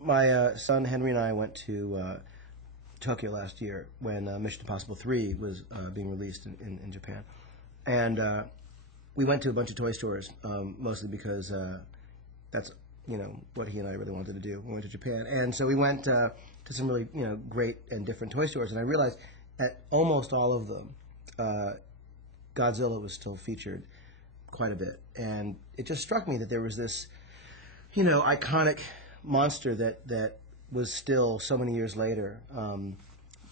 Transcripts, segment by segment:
My son Henry and I went to Tokyo last year when Mission Impossible 3 was being released in Japan. And we went to a bunch of toy stores, mostly because that's what he and I really wanted to do. We went to Japan. And so we went to some really great and different toy stores. And I realized at almost all of them, Godzilla was still featured quite a bit. And it just struck me that there was this iconic monster that was still so many years later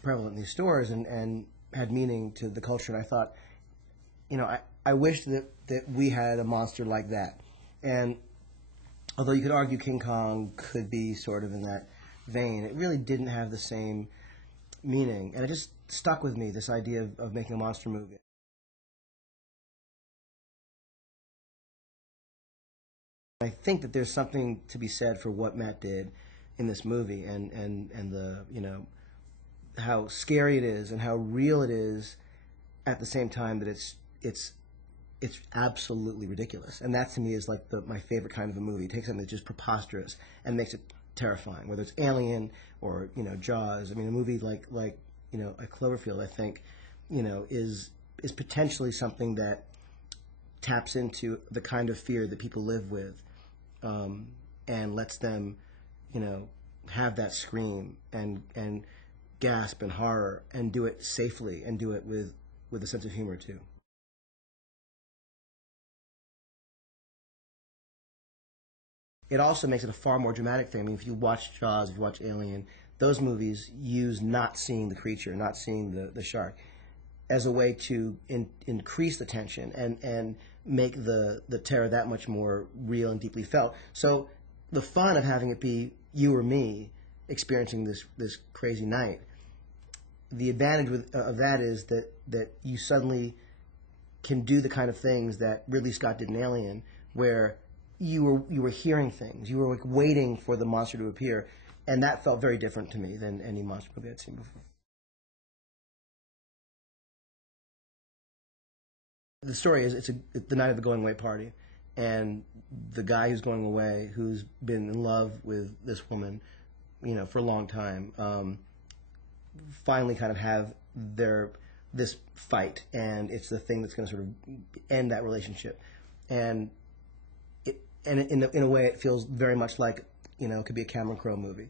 prevalent in these stores and had meaning to the culture. And I thought, I wish that we had a monster like that. And although you could argue King Kong could be sort of in that vein, it really didn't have the same meaning. And it just stuck with me, this idea of making a monster movie. I think that there's something to be said for what Matt did in this movie and the how scary it is and how real it is at the same time that it's absolutely ridiculous. And that to me is like my favorite kind of a movie. It takes something that's just preposterous and makes it terrifying, whether it's Alien or Jaws. I mean, a movie like a Cloverfield, I think, is potentially something that taps into the kind of fear that people live with, and lets them, have that scream and gasp and horror and do it safely and do it with a sense of humor too. It also makes it a far more dramatic thing. I mean, if you watch Jaws, if you watch Alien, those movies use not seeing the creature, not seeing the shark, as a way to increase the tension and make the terror that much more real and deeply felt. So the fun of having it be you or me experiencing this crazy night, the advantage of that is that you suddenly can do the kind of things that Ridley Scott did in Alien, where you were hearing things, you were like waiting for the monster to appear, and that felt very different to me than any monster movie I'd seen before. The story is it's the night of the going away party, and the guy who's going away, who's been in love with this woman, for a long time, finally kind of have this fight, and it's the thing that's going to sort of end that relationship, and in a way it feels very much like it could be a Cameron Crowe movie.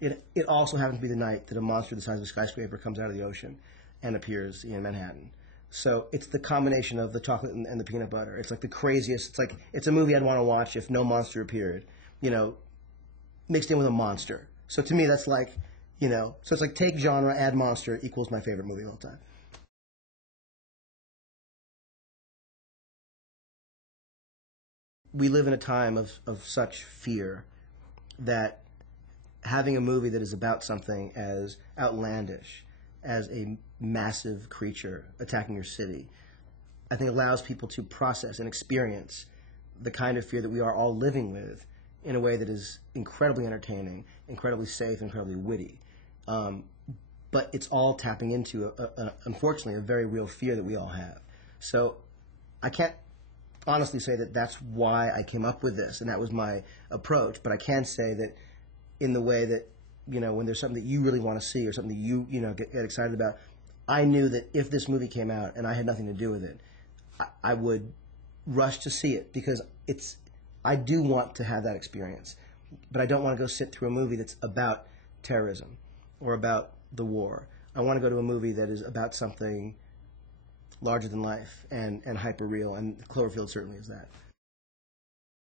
It also happens to be the night that a monster the size of a skyscraper comes out of the ocean and appears in Manhattan. So it's the combination of the chocolate and the peanut butter. It's like the craziest. It's a movie I'd want to watch if no monster appeared, mixed in with a monster. So to me, that's like, so it's like take genre, add monster equals my favorite movie of all time. We live in a time of such fear that having a movie that is about something as outlandish as a massive creature attacking your city, I think allows people to process and experience the kind of fear that we are all living with in a way that is incredibly entertaining, incredibly safe, incredibly witty. But it's all tapping into, unfortunately, a very real fear that we all have. So I can't honestly say that that's why I came up with this and that was my approach, but I can say that in the way that when there's something that you really want to see or something that you get excited about, I knew that if this movie came out and I had nothing to do with it, I would rush to see it because I do want to have that experience, but I don't want to go sit through a movie that's about terrorism or about the war. I want to go to a movie that is about something larger than life and hyper real, and Cloverfield certainly is that.